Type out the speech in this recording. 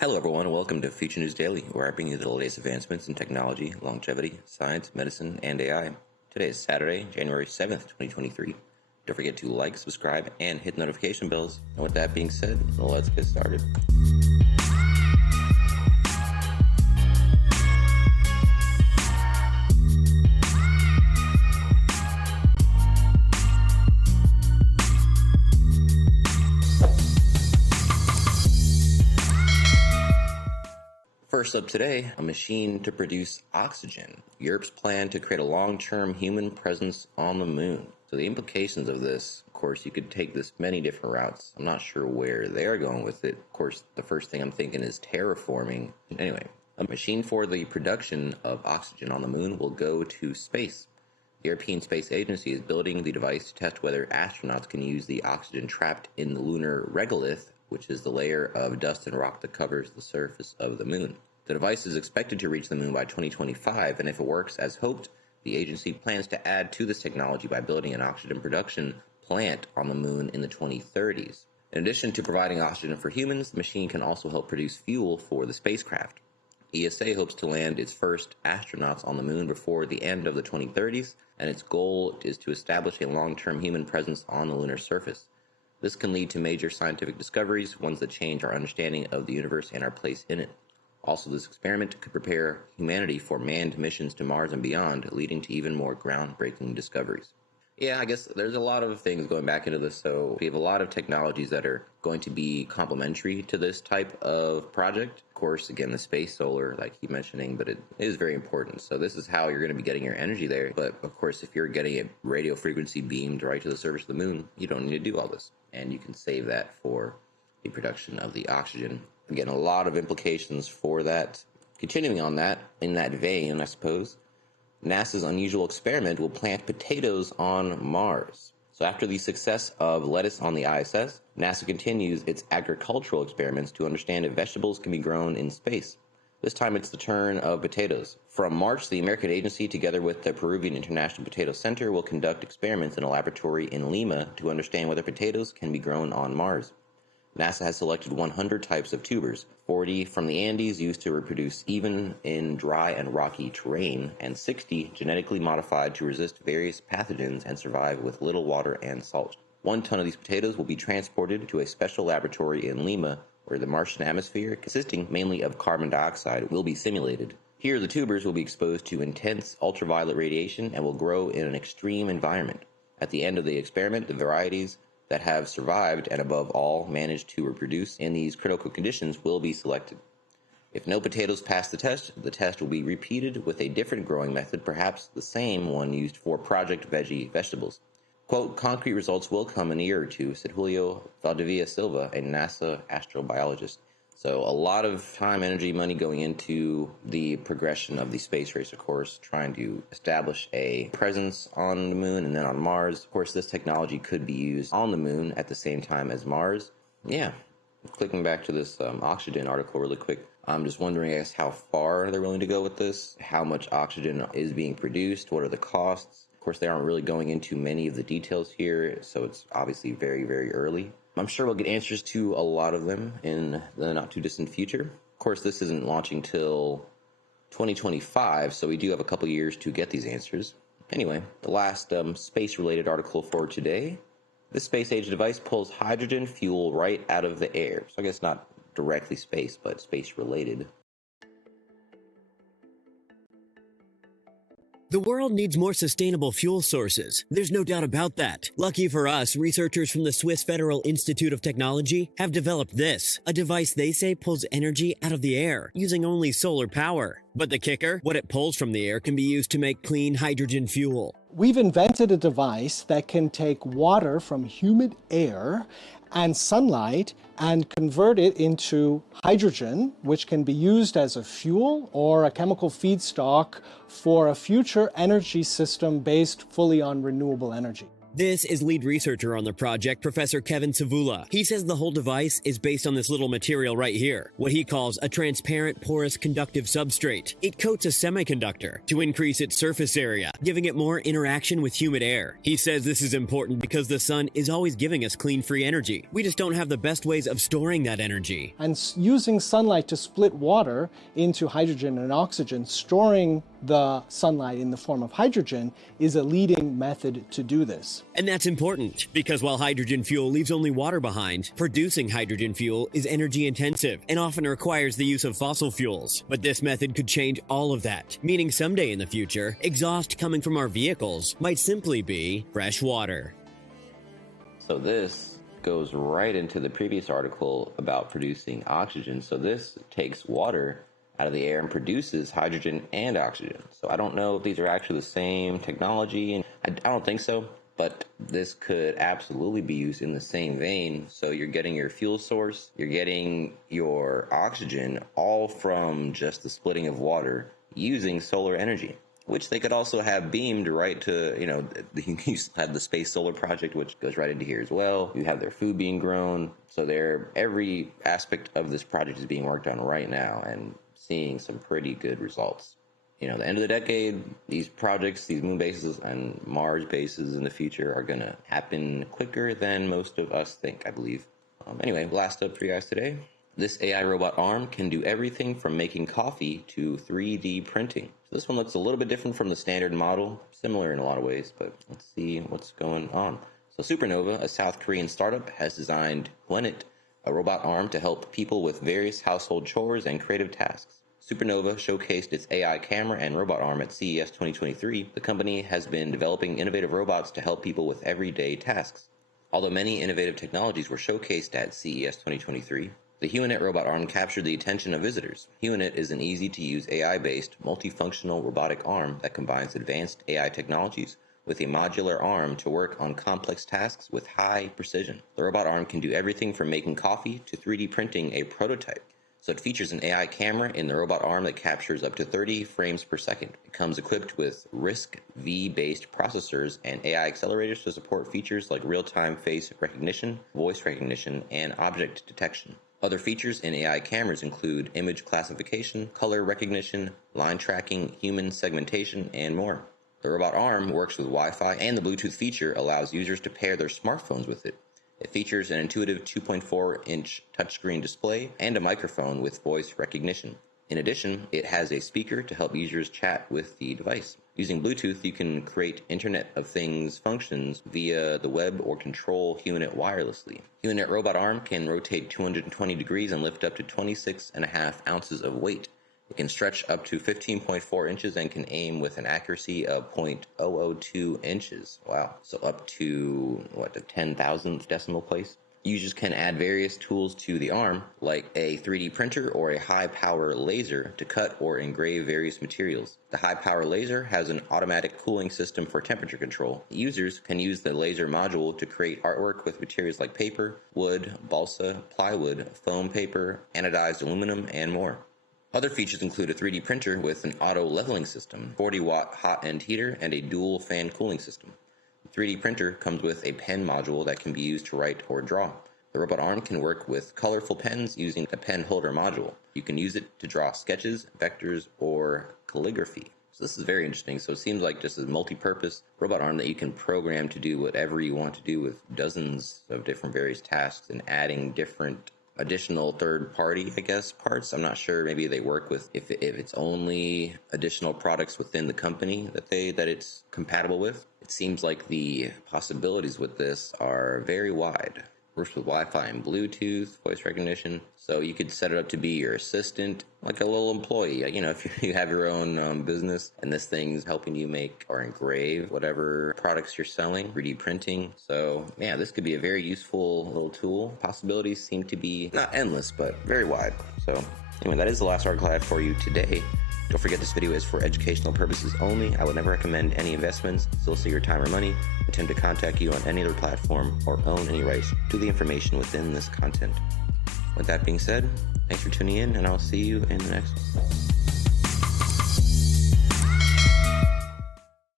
Hello, everyone, and welcome to Future News Daily, where I bring you the latest advancements in technology, longevity, science, medicine, and AI. Today is Saturday, January 7th, 2023. Don't forget to like, subscribe, and hit the notification bells. And with that being said, let's get started. First up today, a machine to produce oxygen. Europe's plan to create a long-term human presence on the moon. So the implications of this, of course, you could take this many different routes. I'm not sure where they're going with it. Of course, the first thing I'm thinking is terraforming. Anyway, a machine for the production of oxygen on the moon will go to space. The European Space Agency is building the device to test whether astronauts can use the oxygen trapped in the lunar regolith, which is the layer of dust and rock that covers the surface of the moon. The device is expected to reach the moon by 2025, and if it works as hoped, the agency plans to add to this technology by building an oxygen production plant on the moon in the 2030s. In addition to providing oxygen for humans, the machine can also help produce fuel for the spacecraft. ESA hopes to land its first astronauts on the moon before the end of the 2030s, and its goal is to establish a long-term human presence on the lunar surface. This can lead to major scientific discoveries, ones that change our understanding of the universe and our place in it. Also, this experiment could prepare humanity for manned missions to Mars and beyond, leading to even more groundbreaking discoveries. Yeah, I guess there's a lot of things going back into this, so we have a lot of technologies that are going to be complementary to this type of project. Of course, again, the space solar, like I keep mentioning, but it is very important. So this is how you're going to be getting your energy there. But of course, if you're getting a radio frequency beamed right to the surface of the moon, you don't need to do all this. And you can save that for the production of the oxygen. Again, a lot of implications for that. Continuing on that, in that vein, I suppose, NASA's unusual experiment will plant potatoes on Mars. So after the success of lettuce on the ISS, NASA continues its agricultural experiments to understand if vegetables can be grown in space. This time it's the turn of potatoes. From March, the American agency, together with the Peruvian International Potato Center, will conduct experiments in a laboratory in Lima to understand whether potatoes can be grown on Mars. NASA has selected 100 types of tubers, 40 from the Andes used to reproduce even in dry and rocky terrain, and 60 genetically modified to resist various pathogens and survive with little water and salt. 1 ton of these potatoes will be transported to a special laboratory in Lima, where the Martian atmosphere, consisting mainly of carbon dioxide, will be simulated. Here, the tubers will be exposed to intense ultraviolet radiation and will grow in an extreme environment. At the end of the experiment, the varieties that have survived and above all managed to reproduce in these critical conditions will be selected. If no potatoes pass the test will be repeated with a different growing method, perhaps the same one used for Project Veggie vegetables. Quote, concrete results will come in a year or two, said Julio Valdivia Silva, a NASA astrobiologist. So a lot of time, energy, money going into the progression of the space race, of course, trying to establish a presence on the moon and then on Mars. Of course, this technology could be used on the moon at the same time as Mars. Yeah, clicking back to this oxygen article really quick, I'm just wondering, I guess, how far they're willing to go with this, how much oxygen is being produced, what are the costs. Of course, they aren't really going into many of the details here, so it's obviously very, very early. I'm sure we'll get answers to a lot of them in the not too distant future. Of course, this isn't launching till 2025, so we do have a couple years to get these answers. Anyway, the last space-related article for today. This space-age device pulls hydrogen fuel right out of the air. So I guess not directly space, but space-related. The world needs more sustainable fuel sources. There's no doubt about that. Lucky for us, researchers from the Swiss Federal Institute of Technology have developed this, a device they say pulls energy out of the air using only solar power. But the kicker? What it pulls from the air can be used to make clean hydrogen fuel. We've invented a device that can take water from humid air and sunlight and convert it into hydrogen, which can be used as a fuel or a chemical feedstock for a future energy system based fully on renewable energy. This is lead researcher on the project, Professor Kevin Savula. He says the whole device is based on this little material right here, what he calls a transparent, porous, conductive substrate. It coats a semiconductor to increase its surface area, giving it more interaction with humid air. He says this is important because the sun is always giving us clean, free energy. We just don't have the best ways of storing that energy. And using sunlight to split water into hydrogen and oxygen, storing the sunlight in the form of hydrogen is a leading method to do this. And that's important because while hydrogen fuel leaves only water behind, producing hydrogen fuel is energy intensive and often requires the use of fossil fuels. But this method could change all of that, meaning someday in the future, exhaust coming from our vehicles might simply be fresh water. So this goes right into the previous article about producing oxygen. So this takes water out of the air and produces hydrogen and oxygen. So I don't know if these are actually the same technology, and I don't think so, but this could absolutely be used in the same vein. So you're getting your fuel source, you're getting your oxygen, all from just the splitting of water using solar energy, which they could also have beamed right to, you have the Space Solar Project, which goes right into here as well. You have their food being grown. So every aspect of this project is being worked on right now and seeing some pretty good results. The end of the decade, these projects, these moon bases and Mars bases in the future are going to happen quicker than most of us think, I believe. Anyway, last up for you guys today. This AI robot arm can do everything from making coffee to 3D printing. So this one looks a little bit different from the standard model, similar in a lot of ways, but let's see what's going on. So Supernova, a South Korean startup, has designed Gwenet, a robot arm to help people with various household chores and creative tasks. Supernova showcased its AI camera and robot arm at CES 2023. The company has been developing innovative robots to help people with everyday tasks. Although many innovative technologies were showcased at CES 2023, the Gwenet robot arm captured the attention of visitors. Gwenet is an easy-to-use AI-based, multifunctional robotic arm that combines advanced AI technologies with a modular arm to work on complex tasks with high precision. The robot arm can do everything from making coffee to 3D printing a prototype. So it features an AI camera in the robot arm that captures up to 30 frames per second. It comes equipped with RISC-V-based processors and AI accelerators to support features like real-time face recognition, voice recognition, and object detection. Other features in AI cameras include image classification, color recognition, line tracking, human segmentation, and more. The robot arm works with Wi-Fi, and the Bluetooth feature allows users to pair their smartphones with it. It features an intuitive 2.4-inch touchscreen display and a microphone with voice recognition. In addition, it has a speaker to help users chat with the device. Using Bluetooth, you can create Internet of Things functions via the web or control Gwenet wirelessly. Gwenet robot arm can rotate 220 degrees and lift up to 26.5 ounces of weight. It can stretch up to 15.4 inches and can aim with an accuracy of 0.002 inches. Wow. So up to, the 10,000th decimal place? Users can add various tools to the arm, like a 3D printer or a high-power laser to cut or engrave various materials. The high-power laser has an automatic cooling system for temperature control. Users can use the laser module to create artwork with materials like paper, wood, balsa, plywood, foam paper, anodized aluminum, and more. Other features include a 3D printer with an auto leveling system, 40-watt hot end heater, and a dual fan cooling system. The 3D printer comes with a pen module that can be used to write or draw. The robot arm can work with colorful pens using a pen holder module. You can use it to draw sketches, vectors, or calligraphy. So this is very interesting. So it seems like just a multi-purpose robot arm that you can program to do whatever you want to do with dozens of different various tasks and adding different additional third-party, parts. I'm not sure. Maybe they work with if it's only additional products within the company that it's compatible with. It seems like the possibilities with this are very wide. Works with Wi-Fi and Bluetooth, voice recognition. So you could set it up to be your assistant, like a little employee. If you have your own business and this thing's helping you make or engrave whatever products you're selling, 3D printing. So yeah, this could be a very useful little tool. Possibilities seem to be not endless, but very wide. So anyway, that is the last article I have for you today. Don't forget this video is for educational purposes only. I would never recommend any investments, solicit your time or money, attempt to contact you on any other platform, or own any rights to the information within this content. With that being said, thanks for tuning in, and I'll see you in the next one.